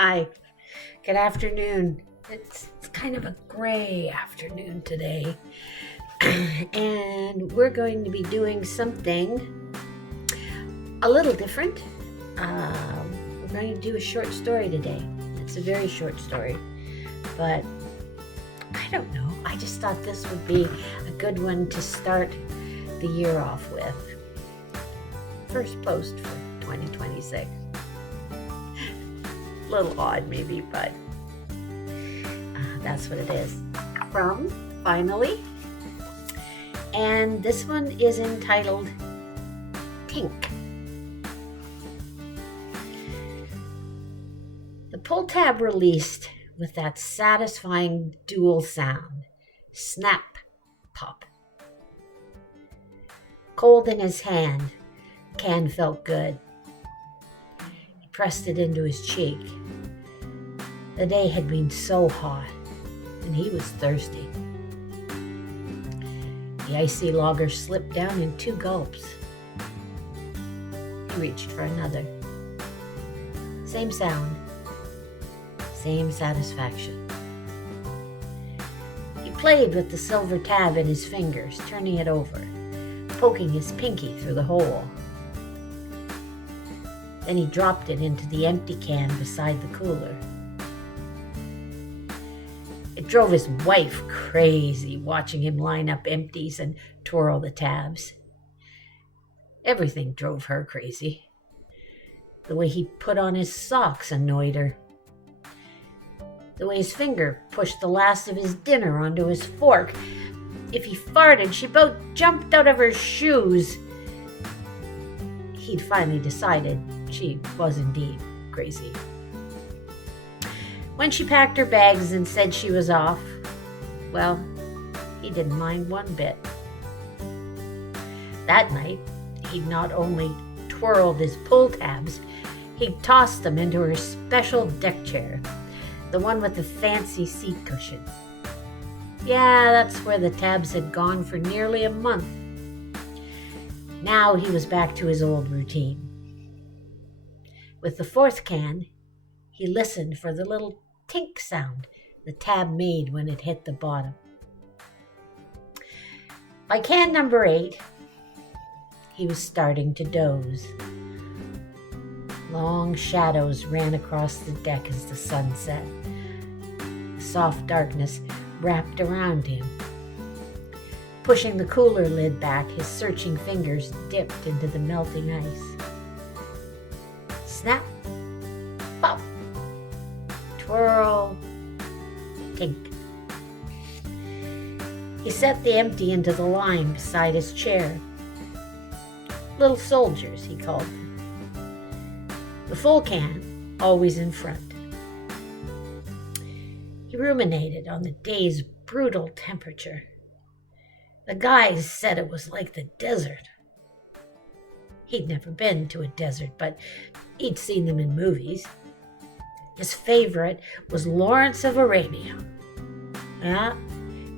Hi, good afternoon. It's kind of a gray afternoon today, and we're going to be doing something a little different. We're going to do a short story today. It's a very short story, but I don't know. I just thought this would be a good one to start the year off with. First post for 2026. A little odd maybe, but that's what it is. From Finally. And this one is entitled Tink. The pull tab released with that satisfying dual sound. Snap, pop. Cold in his hand, the can felt good. He pressed it into his cheek. The day had been so hot, and he was thirsty. The icy lager slipped down in 2 gulps. He reached for another. Same sound, same satisfaction. He played with the silver tab in his fingers, turning it over, poking his pinky through the hole. Then he dropped it into the empty can beside the cooler. It drove his wife crazy watching him line up empties and twirl the tabs. Everything drove her crazy. The way he put on his socks annoyed her. The way his finger pushed the last of his dinner onto his fork. If he farted, she both jumped out of her shoes. He'd finally decided she was indeed crazy. When she packed her bags and said she was off, well, he didn't mind one bit. That night, he'd not only twirled his pull tabs, he'd tossed them into her special deck chair, the one with the fancy seat cushion. Yeah, that's where the tabs had gone for nearly a month. Now he was back to his old routine. With the 4th can, he listened for the little tink sound the tab made when it hit the bottom. By can number 8, he was starting to doze. Long shadows ran across the deck as the sun set. The soft darkness wrapped around him. Pushing the cooler lid back, his searching fingers dipped into the melting ice. Snap, pop, twirl, tink. He set the empty into the line beside his chair. Little soldiers, he called them. The full can, always in front. He ruminated on the day's brutal temperature. The guys said it was like the desert. He'd never been to a desert, but he'd seen them in movies. His favorite was Lawrence of Arabia. Yeah,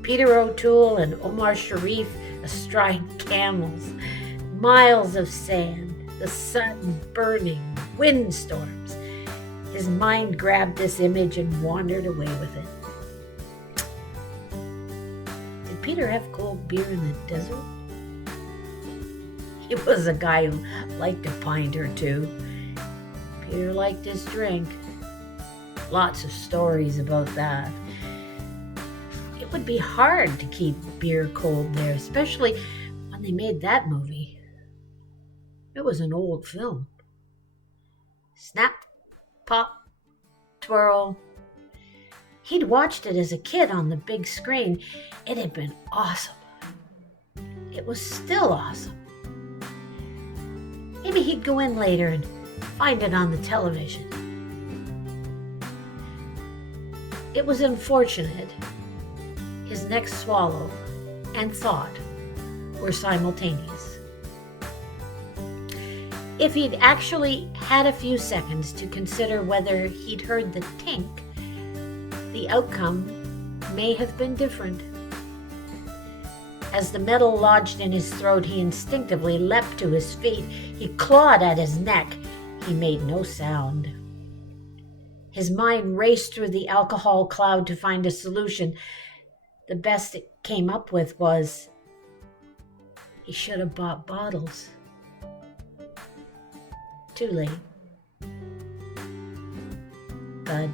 Peter O'Toole and Omar Sharif astride camels, miles of sand, the sun burning, windstorms. His mind grabbed this image and wandered away with it. Did Peter have cold beer in the desert? He was a guy who liked a pint or two. Peter liked his drink. Lots of stories about that. It would be hard to keep beer cold there, especially when they made that movie. It was an old film. Snap, pop, twirl. He'd watched it as a kid on the big screen. It had been awesome. It was still awesome. Maybe he'd go in later and find it on the television. It was unfortunate. His next swallow and thought were simultaneous. If he'd actually had a few seconds to consider whether he'd heard the tink, the outcome may have been different. As the metal lodged in his throat, he instinctively leapt to his feet. He clawed at his neck. He made no sound. His mind raced through the alcohol cloud to find a solution. The best it came up with was he should have bought bottles. Too late. Bud.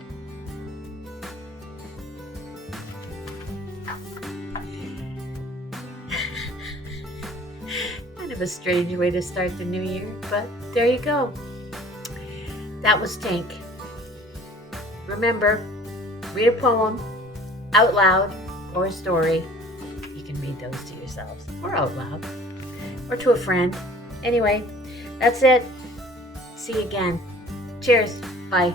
Kind of a strange way to start the new year, but there you go. That was Tink. Remember, read a poem out loud or a story. You can read those to yourselves or out loud or to a friend. Anyway, that's it. See you again. Cheers. Bye.